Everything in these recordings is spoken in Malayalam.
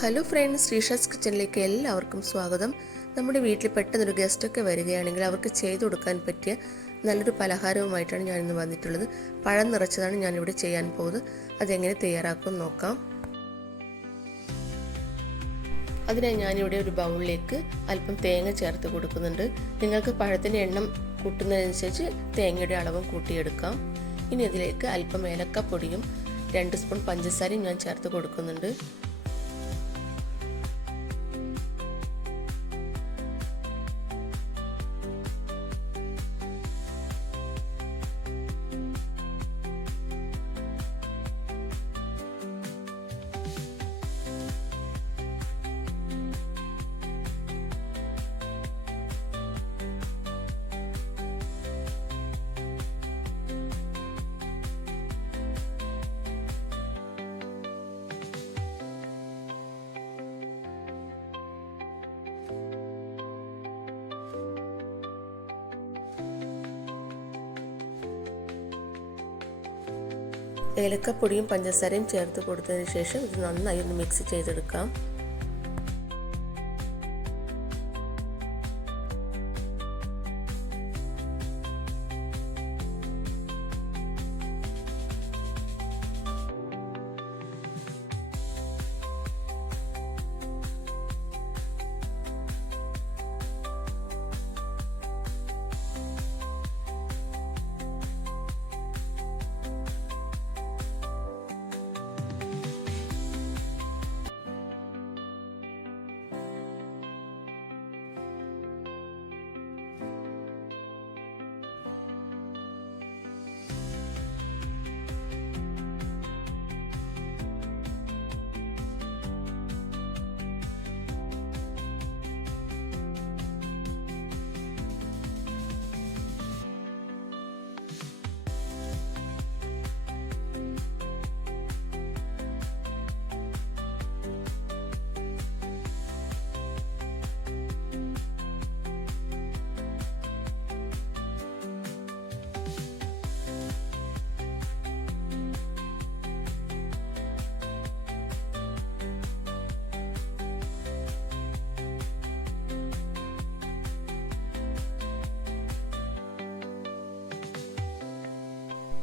ഹലോ ഫ്രണ്ട്സ്, ശ്രീഷാസ് കിച്ചണിലേക്ക് എല്ലാവർക്കും സ്വാഗതം. നമ്മുടെ വീട്ടിൽ പെട്ടെന്നൊരു ഗസ്റ്റൊക്കെ വരികയാണെങ്കിൽ അവർക്ക് ചെയ്തു കൊടുക്കാൻ പറ്റിയ നല്ലൊരു പലഹാരവുമായിട്ടാണ് ഞാനിന്ന് വന്നിട്ടുള്ളത്. പഴം നിറച്ചതാണ് ഞാനിവിടെ ചെയ്യാൻ പോകുന്നത്. അതെങ്ങനെ തയ്യാറാക്കും നോക്കാം. അതിനായി ഞാനിവിടെ ഒരു ബൗളിലേക്ക് അല്പം തേങ്ങ ചേർത്ത് കൊടുക്കുന്നുണ്ട്. നിങ്ങൾക്ക് പഴത്തിൻ്റെ എണ്ണം കൂട്ടുന്നതനുസരിച്ച് തേങ്ങയുടെ അളവും കൂട്ടിയെടുക്കാം. ഇനി അതിലേക്ക് അല്പം ഏലക്കപ്പൊടിയും 2 സ്പൂൺ പഞ്ചസാരയും ഞാൻ ചേർത്ത് കൊടുക്കുന്നുണ്ട്. ഏലക്കപ്പൊടിയും പഞ്ചസാരയും ചേർത്ത് കൊടുത്തതിന് ശേഷം ഇത് നന്നായി ഒന്ന് മിക്സ് ചെയ്തെടുക്കാം.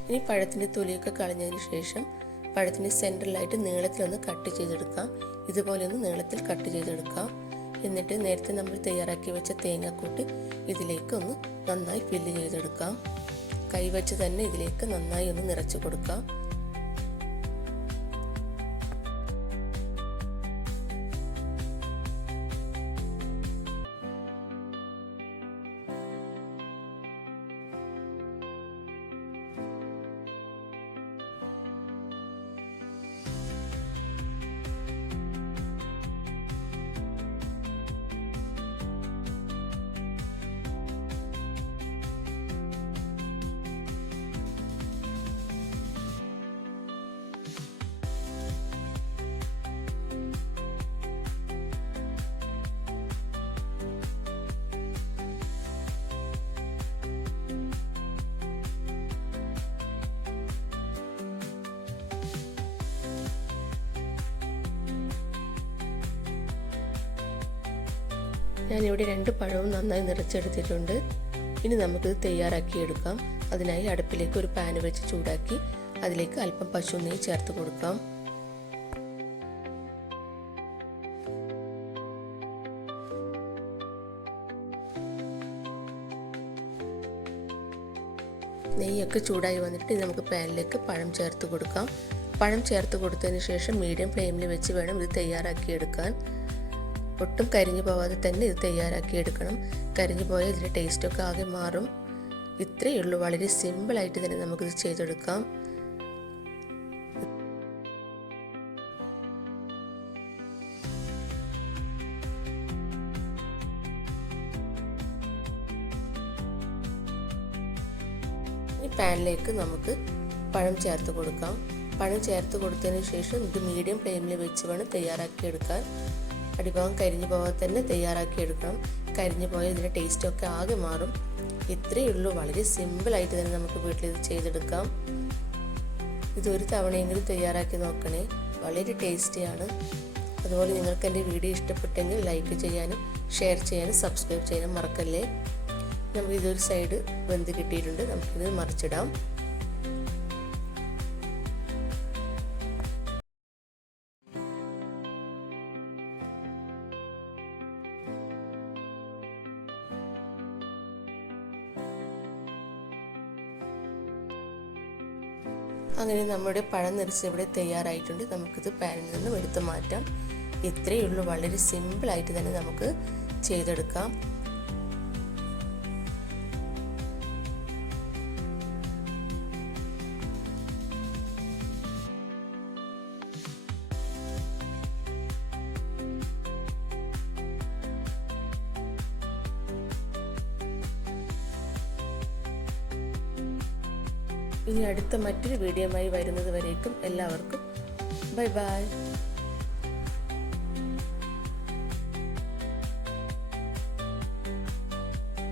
ഇനി പഴത്തിൻ്റെ തൊലിയൊക്കെ കളഞ്ഞതിന് ശേഷം പഴത്തിൻ്റെ സെൻറ്ററിലായിട്ട് നീളത്തിലൊന്ന് കട്ട് ചെയ്തെടുക്കാം. ഇതുപോലെ ഒന്ന് നീളത്തിൽ കട്ട് ചെയ്തെടുക്കാം. എന്നിട്ട് നേരത്തെ നമ്മൾ തയ്യാറാക്കി വെച്ച തേങ്ങാക്കൂട്ട് ഇതിലേക്ക് ഒന്ന് നന്നായി ഫില്ല് ചെയ്തെടുക്കാം. കൈവച്ച് തന്നെ ഇതിലേക്ക് നന്നായി ഒന്ന് നിറച്ച് കൊടുക്കാം. ഞാനിവിടെ 2 പഴവും നന്നായി നിറച്ചെടുത്തിട്ടുണ്ട്. ഇനി നമുക്കിത് തയ്യാറാക്കിയെടുക്കാം. അതിനായി അടുപ്പിലേക്ക് ഒരു പാൻ വെച്ച് ചൂടാക്കി അതിലേക്ക് അല്പം പശു നെയ്യ് ചേർത്ത് കൊടുക്കാം. നെയ്യൊക്കെ ചൂടായി വന്നിട്ട് നമുക്ക് പാനിലേക്ക് പഴം ചേർത്ത് കൊടുക്കാം. പഴം ചേർത്ത് കൊടുത്തതിന് ശേഷം മീഡിയം ഫ്ലെയിമിൽ വെച്ച് വേണം ഇത് തയ്യാറാക്കിയെടുക്കാൻ. ഒട്ടും കരിഞ്ഞു പോവാതെ തന്നെ ഇത് തയ്യാറാക്കിയെടുക്കണം. കരിഞ്ഞു പോയാൽ ഇതിൻ്റെ ടേസ്റ്റൊക്കെ ആകെ മാറും. ഇത്രയേ ഉള്ളൂ. വളരെ സിമ്പിളായിട്ട് തന്നെ നമുക്കിത് ചെയ്തെടുക്കാം. ഈ പാനിലേക്ക് നമുക്ക് പഴം ചേർത്ത് കൊടുക്കാം. പഴം ചേർത്ത് കൊടുത്തതിന് ശേഷം ഇത് മീഡിയം ഫ്ലെയിമിൽ വെച്ച് വേണം തയ്യാറാക്കിയെടുക്കാൻ. അടിഭാഗം കരിഞ്ഞു പോകാതെ തന്നെ തയ്യാറാക്കിയെടുക്കണം. കരിഞ്ഞു പോയാൽ ഇതിൻ്റെ ടേസ്റ്റൊക്കെ ആകെ മാറും. ഇത്രയേ ഉള്ളൂ. വളരെ സിമ്പിളായിട്ട് തന്നെ നമുക്ക് വീട്ടിൽ ഇത് ചെയ്തെടുക്കാം. ഇതൊരു തവണയെങ്കിലും തയ്യാറാക്കി നോക്കണേ. വളരെ ടേസ്റ്റിയാണ്. അതുപോലെ നിങ്ങൾക്ക് എൻ്റെ വീഡിയോ ഇഷ്ടപ്പെട്ടെങ്കിൽ ലൈക്ക് ചെയ്യാനും ഷെയർ ചെയ്യാനും സബ്സ്ക്രൈബ് ചെയ്യാനും മറക്കല്ലേ. നമുക്കിതൊരു സൈഡ് വെന്ത് കിട്ടിയിട്ടുണ്ട്. നമുക്കിത് മറിച്ചിടാം. അങ്ങനെ നമ്മുടെ പഴം നിറച്ച് ഇവിടെ തയ്യാറായിട്ടുണ്ട്. നമുക്കിത് പാനിൽ നിന്നും എടുത്ത് മാറ്റാം. ഇത്രയേ ഉള്ളൂ. വളരെ സിമ്പിളായിട്ട് തന്നെ നമുക്ക് ചെയ്തെടുക്കാം. ഇനി അടുത്ത മറ്റൊരു വീഡിയോയുമായി വരുന്നത് വരേക്കും എല്ലാവർക്കും ബൈ ബൈ.